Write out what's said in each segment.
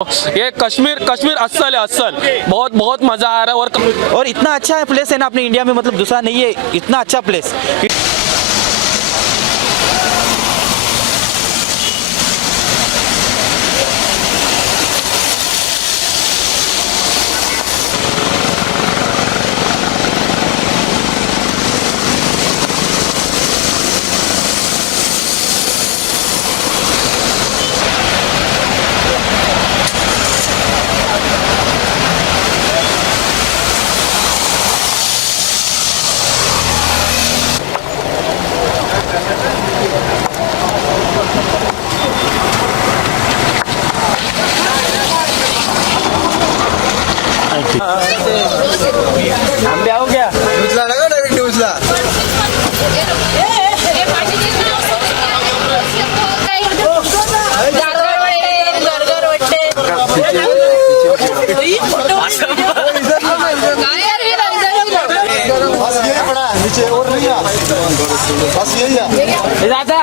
ये कश्मीर कश्मीर अस्सल है, अस्सल बहुत बहुत मजा आ रहा है। और इतना अच्छा प्लेस है ना अपने इंडिया में, मतलब दूसरा नहीं है इतना अच्छा प्लेस। आंबे आओ क्या? न्यूजला लगा डायरेक्ट न्यूजला. बस ये पड़ा है नीचे और नहीं है. बस यही है. दादा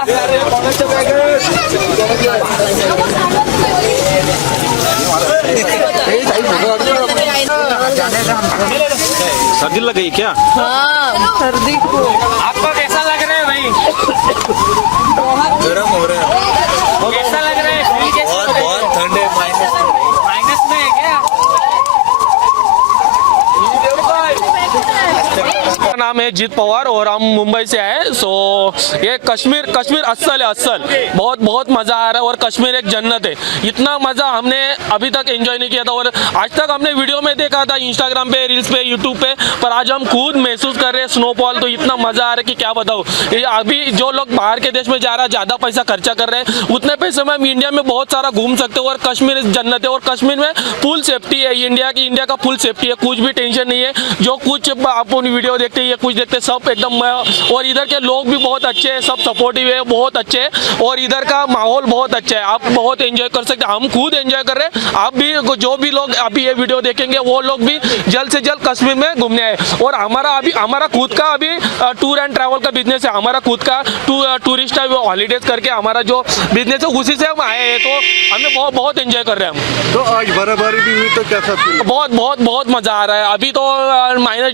सर्दी लग गई क्या? हाँ सर्दी को आपको कैसा लग रहा है भाई? गरम हो रहा है. कैसा लग रहा है? बहुत बहुत ठंडे माइनस में है क्या? मेरा नाम है जीत पवार और हम मुंबई से आए। सो ये कश्मीर कश्मीर अस्सल है, अस्सल बहुत बहुत मजा आ रहा है। और कश्मीर एक जन्नत है, इतना मजा हमने अभी तक एंजॉय नहीं किया था। और आज तक हमने वीडियो में देखा था, इंस्टाग्राम पे, रील्स पे, यूट्यूब पे, पर आज हम खुद महसूस कर रहे हैं स्नोफॉल। तो इतना मजा आ रहा है कि क्या बताऊँ। अभी जो लोग बाहर के देश में जा रहा है, ज्यादा पैसा खर्चा कर रहे हैं, उतने पैसे में हम इंडिया में बहुत सारा घूम सकते हो। और कश्मीर जन्नत है, और कश्मीर में फुल सेफ्टी है। इंडिया का फुल सेफ्टी है, कुछ भी टेंशन नहीं है। जो कुछ अपन वीडियो देखते हैं, कुछ देखते हैं, सब एकदम। और इधर के लोग भी बहुत अच्छे हैं, सब सपोर्टिव है, बहुत अच्छे हैं। और इधर का माहौल बहुत अच्छा है, आप बहुत एंजॉय कर सकते हैं। हम खुद एंजॉय कर रहे हैं। आप भी, जो भी लोग अभी ये वीडियो देखेंगे, वो लोग भी जल्द से जल्द कश्मीर में घूमने आए। और हमारा खुद का अभी टूर एंड ट्रैवल का बिजनेस है, हमारा खुद का टूरिस्ट हॉलीडेज करके हमारा जो बिजनेस है, उसी से हम आए हैं। तो हमें बहुत बहुत एंजॉय कर रहे हैं हम। तो आज बर्फबारी भी हुई तो कैसा फील? बहुत बहुत बहुत मजा आ रहा है। अभी तो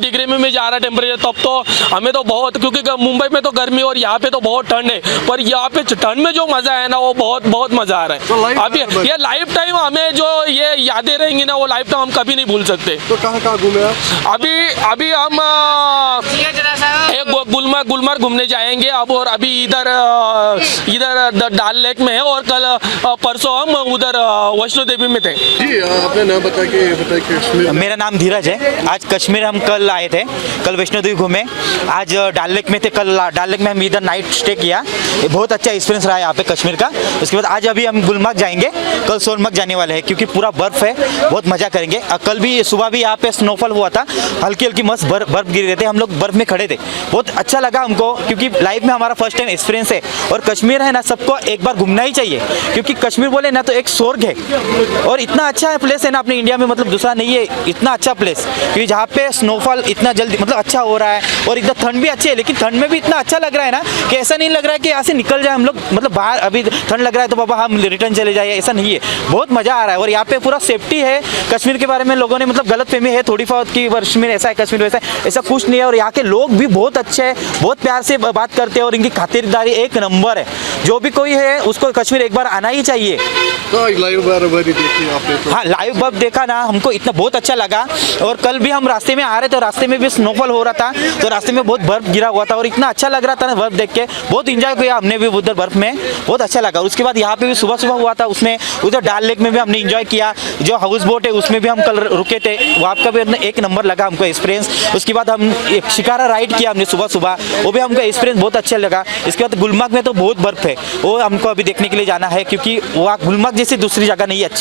-डिग्री में जा रहा है टेम्परेचर, तब तो हमें तो बहुत, क्योंकि मुंबई में तो गर्मी और यहाँ पे तो बहुत ठंड है, पर यहाँ पे ठंड में जो मजा है ना, वो बहुत बहुत मजा आ रहा है। अभी ये लाइफ टाइम हमें जो ये यादें रहेंगी ना, वो लाइफ टाइम हम कभी नहीं भूल सकते। तो कहाँ घूमे आप? अभी हम गुलमर्ग घूमने जाएंगे अब। और अभी इधर डाल लेक में है, और कल परसों हम उधर वैष्णो देवी में थे। जी आपने नाम बताइए कश्मीर. मेरा नाम धीरज है। आज कश्मीर हम कल आए थे, कल वैष्णो देवी घूमे, आज डाल लेक में थे। कल डाल लेक में हम इधर नाइट स्टे किया, ये बहुत अच्छा एक्सपीरियंस रहा है यहाँ पे कश्मीर का। उसके बाद आज अभी हम गुलमर्ग जाएंगे, कल सोनमर्ग जाने वाले हैं, क्योंकि पूरा बर्फ है, बहुत मजा करेंगे। कल भी सुबह भी यहाँ पे स्नोफॉल हुआ था, हल्की हल्की मस्त बर्फ गिर रहे थे, हम लोग बर्फ में खड़े थे, बहुत अच्छा लगा हमको, क्योंकि लाइफ में हमारा फर्स्ट टाइम एक्सपीरियंस है। और कश्मीर है ना, सबको एक बार घूमना ही चाहिए, क्योंकि कश्मीर बोले ना तो एक स्वर्ग है। और इतना अच्छा प्लेस है ना अपने इंडिया में, मतलब दूसरा नहीं है इतना अच्छा प्लेस, क्योंकि जहाँ पे स्नोफॉल इतना जल्दी मतलब अच्छा हो रहा है। और इधर ठंड भी अच्छी है, लेकिन ठंड में भी इतना अच्छा लग रहा है ना कि ऐसा नहीं लग रहा है कि यहाँ से निकल जाए हम लोग, मतलब बाहर अभी ठंड लग रहा है तो बाबा हम रिटर्न चले जाए, ऐसा नहीं है, बहुत मजा आ रहा है। और यहाँ पे पूरा सेफ्टी है। कश्मीर के बारे में लोगों ने मतलब गलत फहमी है थोड़ी बहुत कि कश्मीर ऐसा है, कश्मीर वैसा है, ऐसा कुछ नहीं है। और यहाँ के लोग भी बहुत अच्छे हैं, बहुत प्यार से बात करते हैं, और इनकी खातिरदारी एक नंबर है। जो भी कोई है उसको कश्मीर एक बार आना ही चाहिए। तो लाइव बर्फबारी देखी आपने? तो हाँ, लाइव बर्फ देखा ना, हमको इतना बहुत अच्छा लगा। और कल भी हम रास्ते में आ रहे थे, रास्ते में भी स्नोफॉल हो रहा था, तो रास्ते में बहुत बर्फ गिरा हुआ था, और इतना अच्छा लग रहा था ना बर्फ देख के, बहुत इंजॉय किया हमने भी उधर बर्फ में, बहुत अच्छा लगा। उसके बाद यहाँ पे भी सुबह सुबह हुआ था, उसमें उधर डाल लेक में भी हमने इंजॉय किया। जो हाउस बोट है उसमें भी हम कल रुके थे, वहाँ का भी एक नंबर लगा हमको एक्सपीरियंस। उसके बाद हम एक शिकारा राइड किया हमने सुबह सुबह, वो भी हमको एक्सपीरियंस बहुत अच्छा लगा। इसके बाद गुलमर्ग में तो बहुत बर्फ है, वो हमको अभी देखने के लिए जाना है, क्योंकि वहाँ गुलमर्ग जैसी दूसरी जगह नहीं है अच्छी।